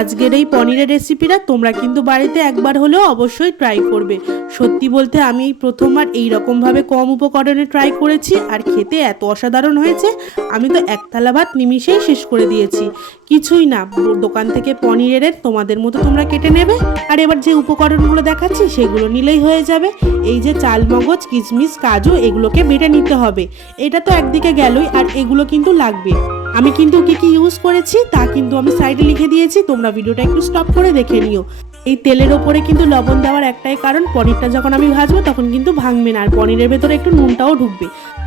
আজকের এই পনিরের রেসিপিটা তোমরা কিন্তু বাড়িতে একবার হলেও অবশ্যই ট্রাই করবে। সত্যি বলতে আমি এই প্রথমবার এই রকমভাবে কম উপকরণে ট্রাই করেছি আর খেতে এত অসাধারণ হয়েছে, আমি তো এক থালা ভাত নিমিষেই শেষ করে দিয়েছি। কিছুই না দোকান থেকে পনিরের তোমাদের মতো তোমরা কেটে নেবে। আর এবার যে উপকরণগুলো দেখাচ্ছি সেগুলো নিলেই হয়ে যাবে। এই যে চাল, মগজ, কিশমিশ, কাজু, এগুলোকে বেটে নিতে হবে। এটা তো একদিকে গেলই আর এগুলো কিন্তু লাগবে। আমি কিন্তু কি কি ইউজ করেছি তা কিন্তু আমি সাইডে লিখে দিয়েছি। তোমরা ভিডিওটা একটু স্টপ করে দেখে নিও। এই তেলের ওপরে কিন্তু লবণ দেওয়ার একটাই কারণ, পনিরটা যখন আমি ভাজবো তখন কিন্তু ভাঙবে না, আর পনিরের ভেতরে একটু নুনটাও ঢুকবে।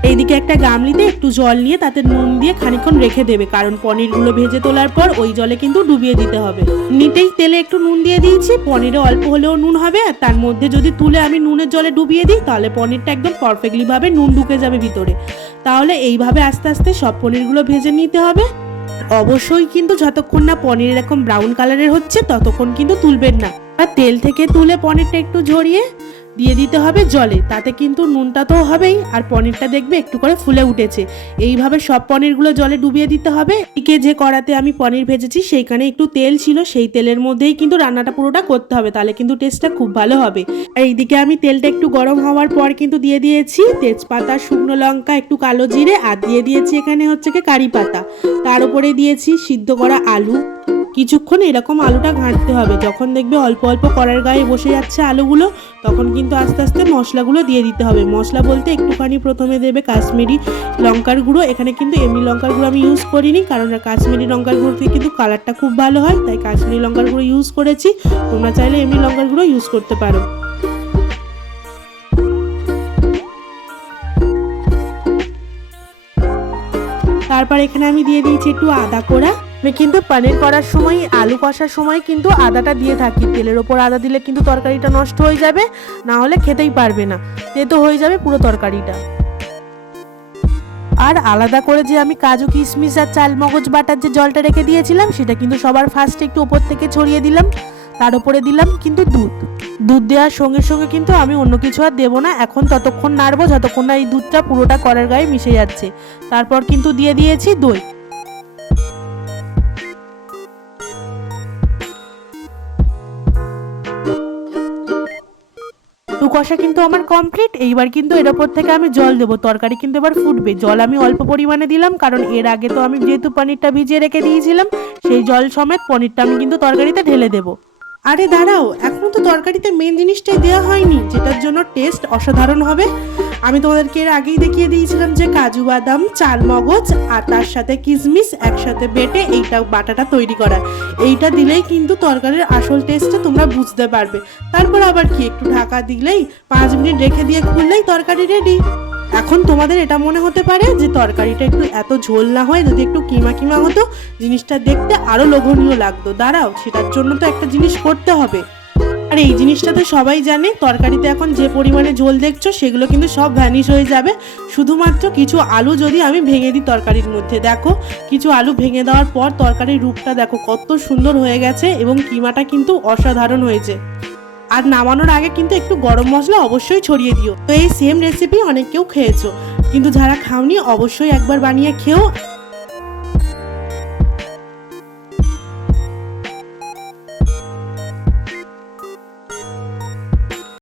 এইদিকে একটা গামলিতে একটু জল নিয়ে তাতে নুন দিয়ে খানিকক্ষণ রেখে দেবে, কারণ পনিরগুলো ভেজে তোলার পর ওই জলে কিন্তু ডুবিয়ে দিতে হবে। নিতেই তেলে একটু নুন দিয়ে দিয়েছি, পনিরে অল্প হলেও নুন হবে, আর তার মধ্যে যদি তুলে আমি নুনের জলে ডুবিয়ে দিই, তাহলে পনিরটা একদম পারফেক্টলি ভাবে নুন ঢুকে যাবে ভিতরে। তাহলে এইভাবে আস্তে আস্তে সব পনিরগুলো ভেজে নিতে হবে। অবশ্যই কিন্তু যতক্ষণ না পনির এরকম ব্রাউন কালারের হচ্ছে, ততক্ষণ কিন্তু তুলবেন না। আর তেল থেকে তুলে পনিরটা একটু ঝরিয়ে দিয়ে দিতে হবে জলে, তাতে কিন্তু নুনটা তো হবেই, আর পনিরটা দেখবে একটু করে ফুলে উঠেছে। এইভাবে সব পনিরগুলো জলে ডুবিয়ে দিতে হবে। এদিকে যে কড়াতে আমি পনির ভেজেছি, সেইখানে একটু তেল ছিল, সেই তেলের মধ্যেই কিন্তু রান্নাটা পুরোটা করতে হবে, তাহলে কিন্তু টেস্টটা খুব ভালো হবে। আর এইদিকে আমি তেলটা একটু গরম হওয়ার পর কিন্তু দিয়ে দিয়েছি তেজপাতা, শুকনো লঙ্কা, একটু কালো জিরে, আর দিয়ে দিয়েছি এখানে হচ্ছে কি কারি পাতা। তার উপরে দিয়েছি সিদ্ধ করা আলু। কিছুক্ষণ এরকম আলুটা ঘাঁটতে হবে। যখন দেখবে অল্প অল্প কড়ার গায়ে বসে যাচ্ছে আলুগুলো, তখন কিন্তু আস্তে আস্তে মশলাগুলো দিয়ে দিতে হবে। মশলা বলতে একটুখানি প্রথমে দেবে কাশ্মীরি লঙ্কার গুঁড়ো। এখানে কিন্তু এমনি লঙ্কার গুঁড়ো আমি ইউজ করিনি, কারণ কাশ্মীরি লঙ্কার গুঁড়ো থেকে কিন্তু কালারটা খুব ভালো হয়, তাই কাশ্মীরি লঙ্কার গুঁড়ো ইউজ করেছি। তোমরা চাইলে এমনি লঙ্কার গুঁড়ো ইউজ করতে পারো। তারপর এখানে আমি দিয়ে দিয়েছি একটু আদা কোড়া। কিন্তু পনির করার সময়, আলু কষার সময় কিন্তু আদাটা দিয়ে থাকি। তেলের ওপর আদা দিলে কিন্তু তরকারিটা নষ্ট হয়ে যাবে, না হলে খেতেই পারবে না। তেতো হয়ে যাবে পুরো তরকারিটা। আর আলাদা করে যে আমি কাজু, কিশমিশ আর চাল মগজ বাটার যে জলটা রেখে দিয়েছিলাম, সেটা কিন্তু সবার ফার্স্টে একটু ওপর থেকে ছড়িয়ে দিলাম। তার উপরে দিলাম কিন্তু দুধ। দুধ দেওয়ার সঙ্গে সঙ্গে কিন্তু আমি অন্য কিছু আর দেবো না। এখন ততক্ষণ নাড়বো, যতক্ষণ না এই দুধটা পুরোটা করার গায়ে মিশে যাচ্ছে। তারপর কিন্তু দিয়ে দিয়েছি দই। টু কষা কিন্তু আমার কমপ্লিট এইবার কিন্তু এর ওপর থেকে আমি জল দেবো, তরকারি কিন্তু এবার ফুটবে। জল আমি অল্প পরিমাণে দিলাম, কারণ এর আগে তো আমি যেহেতু পনিরটা ভিজিয়ে রেখে দিয়েছিলাম, সেই জল সমেত পনিরটা আমি কিন্তু তরকারিতে ঢেলে দেবো। আরে দাঁড়াও, এখনও তো তরকারিতে মেন জিনিসটাই দেওয়া হয়নি, যেটার জন্য টেস্ট অসাধারণ হবে। আমি তোমাদেরকে এর আগেই দেখিয়ে দিয়েছিলাম যে কাজু বাদাম চাল মগজ আর তার সাথে কিশমিশ একসাথে বেটে এইটা বাটাটা তৈরি করা। এইটা দিলেই কিন্তু তরকারির আসল টেস্টটা তোমরা বুঝতে পারবে। তারপর আবার কি, একটু ঢাকা দিলেই, পাঁচ মিনিট রেখে দিয়ে খুললেই তরকারি রেডি এখন তোমাদের এটা মনে হতে পারে যে তরকারিটা একটু এত ঝোল না হয়, যদি একটু কিমা কিমা হতো, জিনিসটা দেখতে আরও লোভনীয় লাগতো। দাঁড়াও, সেটার জন্য তো একটা জিনিস করতে হবে। আর এই জিনিসটা তো সবাই জানে, তরকারিতে এখন যে পরিমাণে ঝোল দেখছ, সেগুলো কিন্তু সব ভ্যানিশ হয়ে যাবে। শুধুমাত্র কিছু আলু যদি আমি ভেঙে দিই তরকারির মধ্যে। দেখো, কিছু আলু ভেঙে দেওয়ার পর তরকারির রূপটা দেখো কত সুন্দর হয়ে গেছে এবং কিমাটা কিন্তু অসাধারণ হয়েছে। আর নামানোর আগে কিন্তু একটু গরম মশলা অবশ্যই ছড়িয়ে দিও। তো এই সেম রেসিপি অনেক কেউ খেয়েছো। কিন্তু যারা খাওনি, অবশ্যই একবার বানিয়ে খেও।